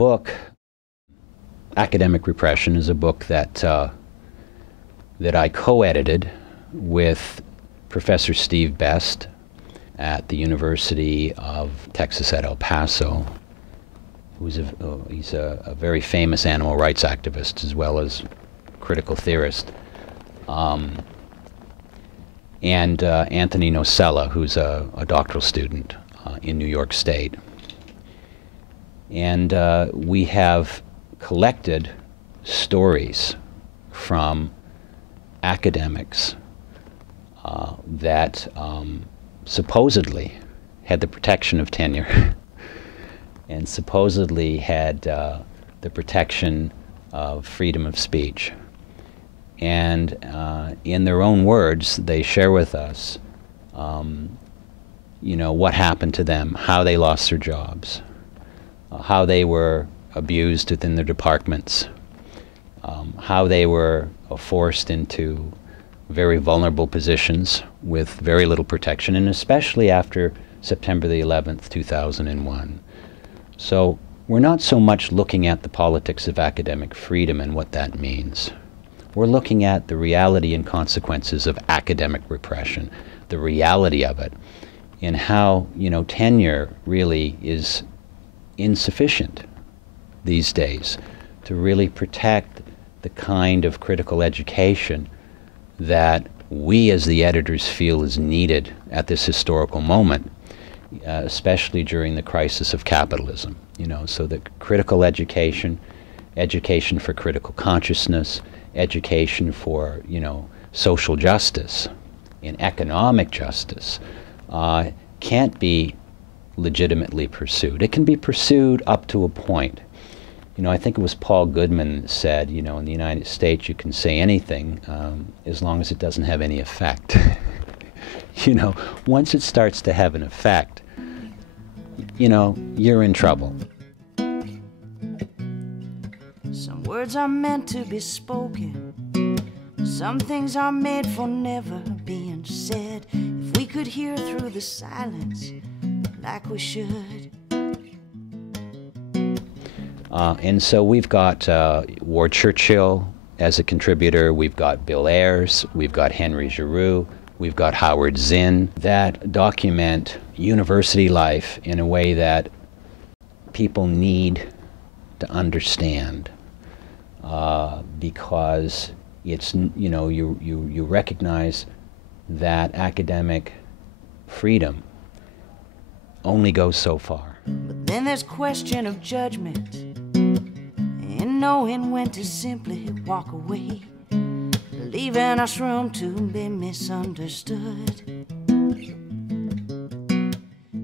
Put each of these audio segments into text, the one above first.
book, Academic Repression, is a book that I co-edited with Professor Steve Best at the University of Texas at El Paso, he's a very famous animal rights activist as well as critical theorist, and Anthony Nocella, who's a doctoral student in New York State. And we have collected stories from academics that supposedly had the protection of tenure and supposedly had the protection of freedom of speech. And in their own words, they share with us, you know, what happened to them, how they lost their jobs, how they were abused within their departments, how they were forced into very vulnerable positions with very little protection, and especially after September the 11th, 2001. So we're not so much looking at the politics of academic freedom and what that means. We're looking at the reality and consequences of academic repression, the reality of it, and how, you know, tenure really is insufficient these days to really protect the kind of critical education that we as the editors feel is needed at this historical moment, especially during the crisis of capitalism. You know, so the critical education, education for critical consciousness, education for, you know, social justice and economic justice can't be legitimately pursued. It can be pursued up to a point. You know, I think it was Paul Goodman that said, you know, in the United States you can say anything as long as it doesn't have any effect. You know, once it starts to have an effect, you know, you're in trouble. Some words are meant to be spoken. Some things are made for never being said. If we could hear through the silence like we should. And so we've got Ward Churchill as a contributor, we've got Bill Ayers, we've got Henry Giroux, we've got Howard Zinn, that document university life in a way that people need to understand, because it's, you know, you recognize that academic freedom only goes so far. But then there's question of judgment and knowing when to simply walk away, leaving us room to be misunderstood.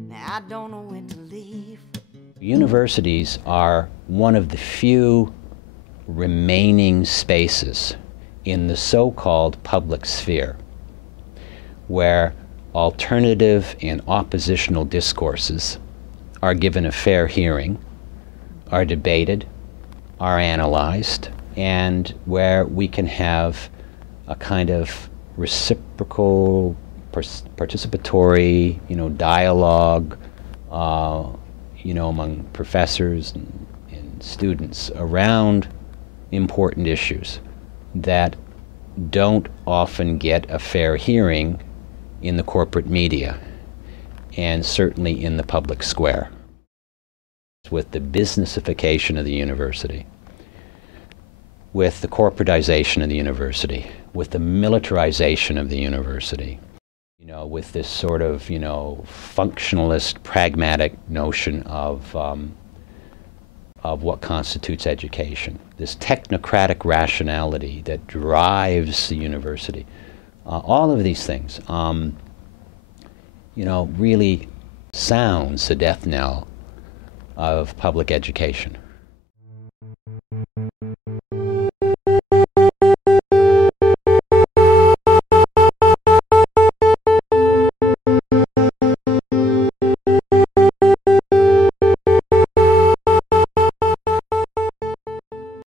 Now I don't know when to leave. Universities are one of the few remaining spaces in the so-called public sphere where alternative and oppositional discourses are given a fair hearing, are debated, are analyzed, and where we can have a kind of reciprocal, participatory, you know, dialogue, you know, among professors and students around important issues that don't often get a fair hearing in the corporate media, and certainly in the public square. With the businessification of the university, with the corporatization of the university, with the militarization of the university, you know, with this sort of, you know, functionalist, pragmatic notion of what constitutes education, this technocratic rationality that drives the university. All of these things, you know, really sounds the death knell of public education.